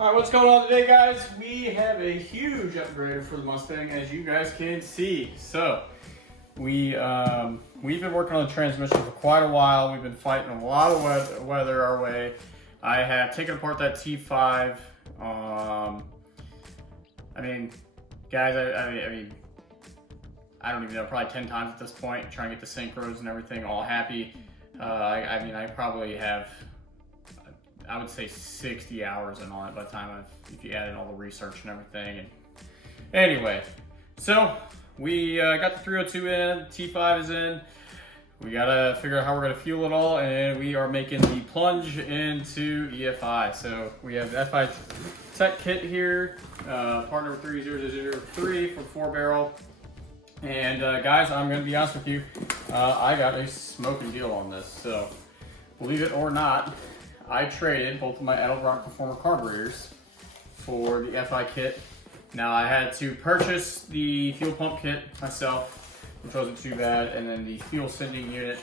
All right, what's going on today, guys? We have a huge upgrade for the Mustang, as you guys can see. So we've been working on the transmission for quite a while. We've been fighting a lot of weather our way. I have taken apart that T5. I mean, guys, I don't even know, probably 10 times at this point, trying to get the synchros and everything all happy. I probably have, I would say 60 hours in on it by the time if you add in all the research and everything. And anyway, so we got the 302 in, T5 is in. We gotta figure out how we're gonna fuel it all, and we are making the plunge into EFI. So we have the EFI Tech kit here, part number 30003 for 4-barrel. And guys, I'm gonna be honest with you, I got a smoking deal on this. So believe it or not, I traded both of my Edelbrock Performer carburetors for the EFI kit. Now I had to purchase the fuel pump kit myself, which wasn't too bad, and then the fuel sending unit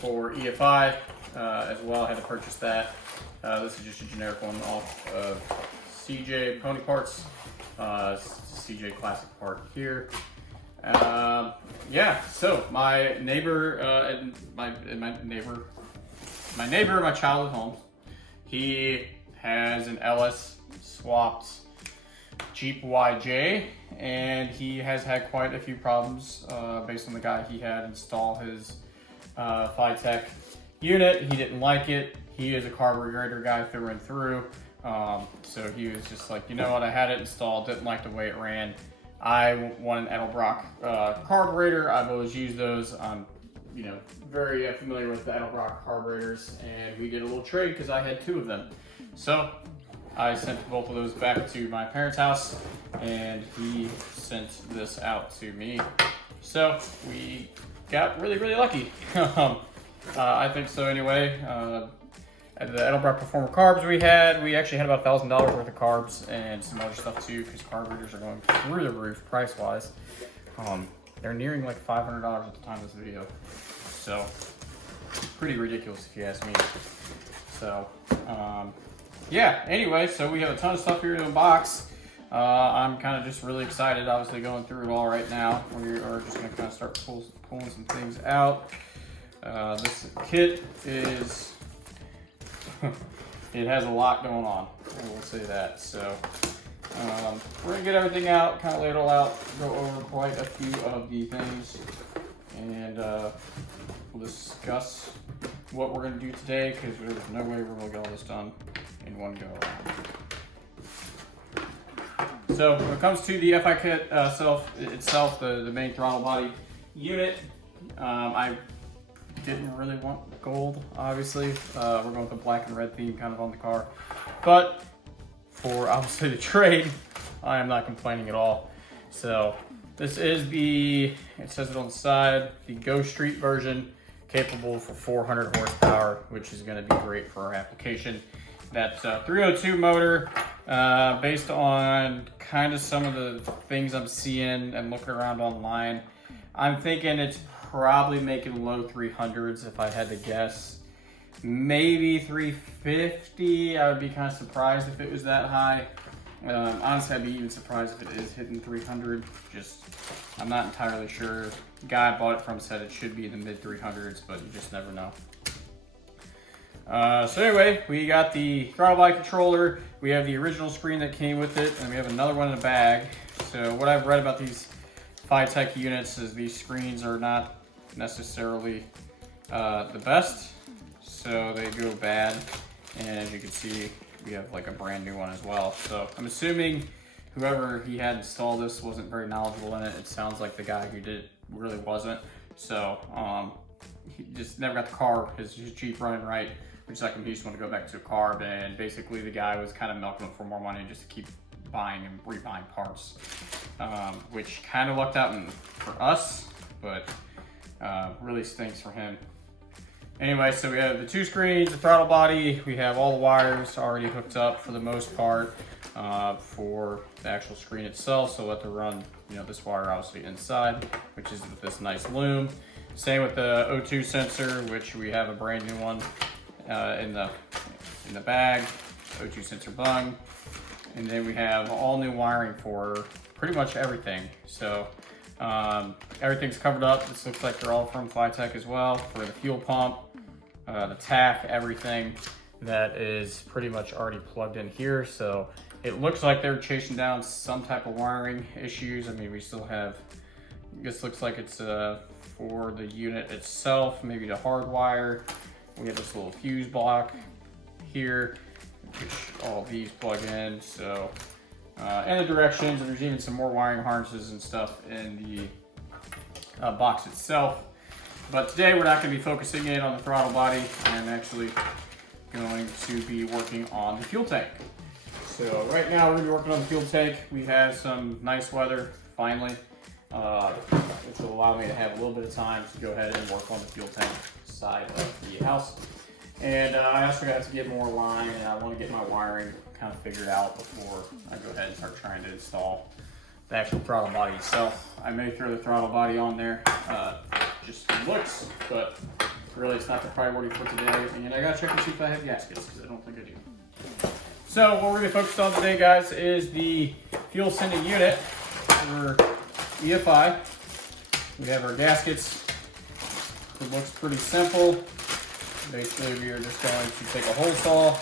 for EFI as well. I had to purchase that. This is just a generic one off of CJ Pony Parts. CJ Classic part here. Yeah, so my neighbor and my childhood home, he has an LS swapped Jeep YJ, and he has had quite a few problems based on the guy he had install his Fitech unit. He didn't like it. He is a carburetor guy through and through. So he was just like, you know what, I had it installed, didn't like the way it ran. I want an Edelbrock carburetor. I've always used those. I'm very familiar with the Edelbrock carburetors, and we did a little trade because I had 2 of them. So I sent both of those back to my parents' house, and he sent this out to me. So we got really, really lucky. I think so anyway. The Edelbrock Performer carbs we actually had about $1,000 worth of carbs and some other stuff too, because carburetors are going through the roof price-wise. They're nearing like $500 at the time of this video. So, pretty ridiculous if you ask me. So, yeah, anyway, so we have a ton of stuff here in the box. I'm kind of just really excited, obviously, going through it all right now. We are just going to kind of start pulling some things out. This kit is, it has a lot going on, I will say that. So, we're going to get everything out, kind of lay it all out, go over quite a few of the things, and we'll discuss what we're going to do today, because there's no way we're going to get all this done in one go. So when it comes to the EFI kit itself, the main throttle body unit, I didn't really want gold, obviously. We're going with a black and red theme kind of on the car. But for obviously the trade, I am not complaining at all. So this is it says it on the side, the Go Street version, capable for 400 horsepower, which is going to be great for our application. That 302 motor, based on kind of some of the things I'm seeing and looking around online, I'm thinking it's probably making low 300s if I had to guess. Maybe 350. I would be kind of surprised if it was that high. Honestly, I'd be even surprised if it is hitting 300. I'm not entirely sure. The guy I bought it from said it should be in the mid 300s, but you just never know. So anyway, we got the throttle body controller. We have the original screen that came with it, and we have another one in the bag. So what I've read about these Fitech units is these screens are not necessarily the best, so they go bad. And as you can see, we have like a brand new one as well. So I'm assuming whoever he had installed this wasn't very knowledgeable in it. It sounds like the guy who did it really wasn't. So he just never got the car, his Jeep running right, which is like he just wanted to go back to a carb, and basically the guy was kind of milking him for more money just to keep buying and rebuying parts, which kind of lucked out for us, but really stinks for him. Anyway, so we have the 2 screens, the throttle body. We have all the wires already hooked up for the most part for the actual screen itself. So we'll have to run, this wire obviously inside, which is with this nice loom. Same with the O2 sensor, which we have a brand new one in the bag. O2 sensor bung. And then we have all new wiring for pretty much everything. So everything's covered up. This looks like they're all from Fitech as well, for the fuel pump, the tach, everything that is pretty much already plugged in here. So it looks like they're chasing down some type of wiring issues. I mean, we still have, this looks like it's for the unit itself, maybe to hardwire. We have this little fuse block here, which all these plug in. So, and the directions, and there's even some more wiring harnesses and stuff in the box itself. But today we're not going to be focusing in on the throttle body. I'm actually going to be working on the fuel tank. So right now we're going to be working on the fuel tank. We have some nice weather finally, which will allow me to have a little bit of time to go ahead and work on the fuel tank side of the house. And I also got to get more line, and I want to get my wiring kind of figured out before I go ahead and start trying to install the actual throttle body itself. I may throw the throttle body on there just for looks, but really it's not the priority for today. And I got to check and see if I have gaskets, because I don't think I do. So what we're going to focus on today, guys, is the fuel sending unit for EFI. We have our gaskets. It looks pretty simple. Basically, we are just going to take a hole saw,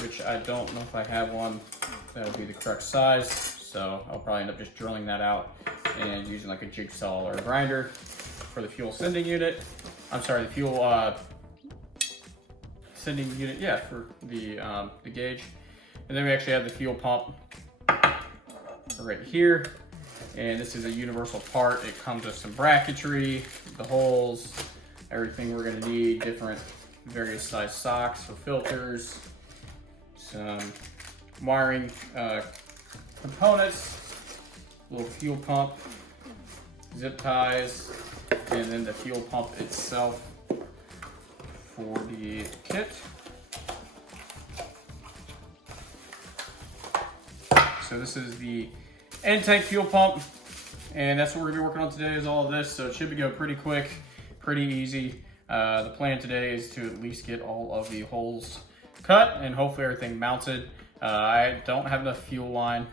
which I don't know if I have one that'll be the correct size. So I'll probably end up just drilling that out and using like a jigsaw or a grinder for the fuel sending unit. I'm sorry, the fuel sending unit, yeah, for the gauge. And then we actually have the fuel pump right here. And this is a universal part. It comes with some bracketry, the holes, everything we're gonna need, different various size socks for filters, some wiring components, little fuel pump, zip ties, and then the fuel pump itself for the kit. So this is the end tank fuel pump, and that's what we're gonna be working on today, is all of this. So it should be going pretty quick, pretty easy. The plan today is to at least get all of the holes cut and hopefully everything mounted. I don't have enough fuel line,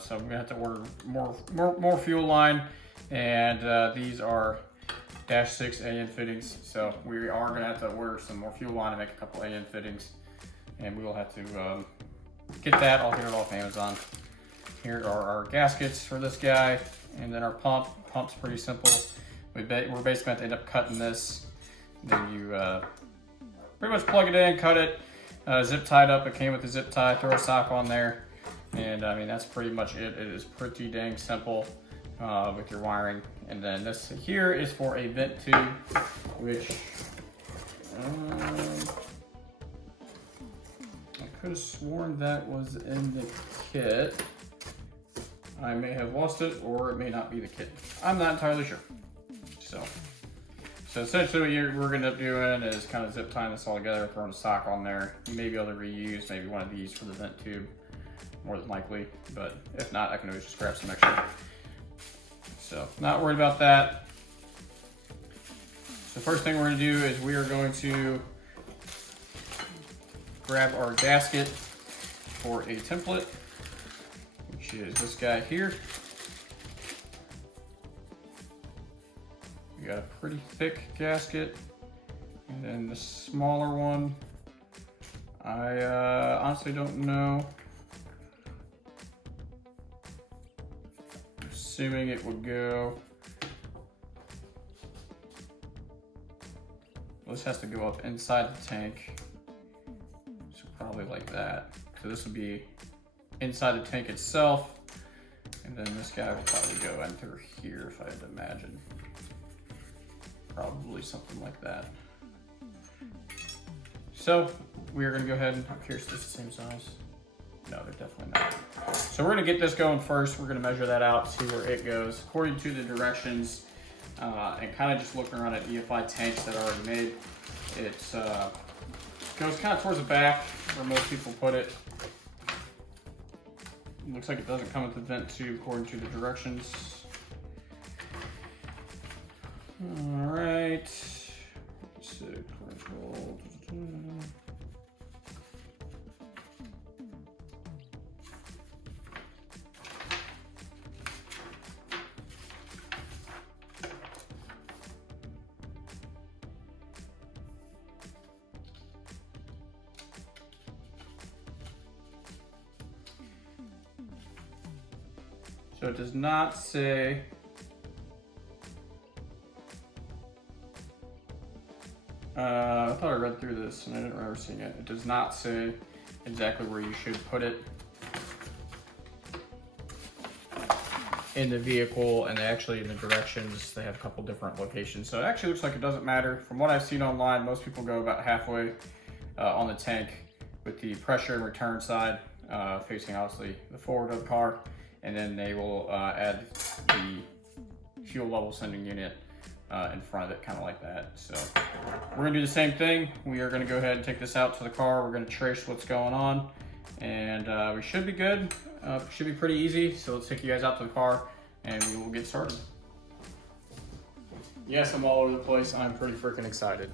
so I'm gonna have to order more fuel line, and these are -6 AN fittings. So we are gonna have to order some more fuel line to make a couple AN fittings, and we will have to get that. I'll get it off Amazon. Here are our gaskets for this guy, and then our pump. Pump's pretty simple. We're basically going to end up cutting this. Then you pretty much plug it in, cut it, zip tied up. It came with a zip tie, throw a sock on there. And I mean, that's pretty much it. It is pretty dang simple with your wiring. And then this here is for a vent tube, which I could have sworn that was in the kit. I may have lost it, or it may not be the kit. I'm not entirely sure. So essentially what we're gonna end up doing is kind of zip tying this all together, throwing a sock on there. You may be able to reuse maybe one of these for the vent tube, more than likely. But if not, I can always just grab some extra. So not worried about that. So first thing we're gonna do is we are going to grab our gasket for a template, which is this guy here. We got a pretty thick gasket, and then the smaller one, I honestly don't know. Assuming it would go, well, this has to go up inside the tank, so probably like that. So this would be inside the tank itself, and then this guy will probably go enter here, if I had to imagine. Probably something like that. So we are going to go ahead and, I'm curious, is this the same size? No, they're definitely not. So we're going to get this going first. We're going to measure that out, see where it goes according to the directions, and kind of just looking around at EFI tanks that are already made. It goes kind of towards the back where most people put it. Looks like it doesn't come with the vent tube according to the directions. All right. So, control. So it does not say I thought I read through this and I didn't remember seeing it. It does not say exactly where you should put it in the vehicle, and actually in the directions they have a couple different locations. So it actually looks like it doesn't matter. From what I've seen online, most people go about halfway on the tank with the pressure and return side facing obviously the forward of the car, and then they will add the fuel level sending unit in front of it, kind of like that. So we're gonna do the same thing. We are gonna go ahead and take this out to the car. We're gonna trace what's going on, and we should be good. Should be pretty easy. So let's take you guys out to the car and we will get started. Yes, I'm all over the place. I'm pretty freaking excited.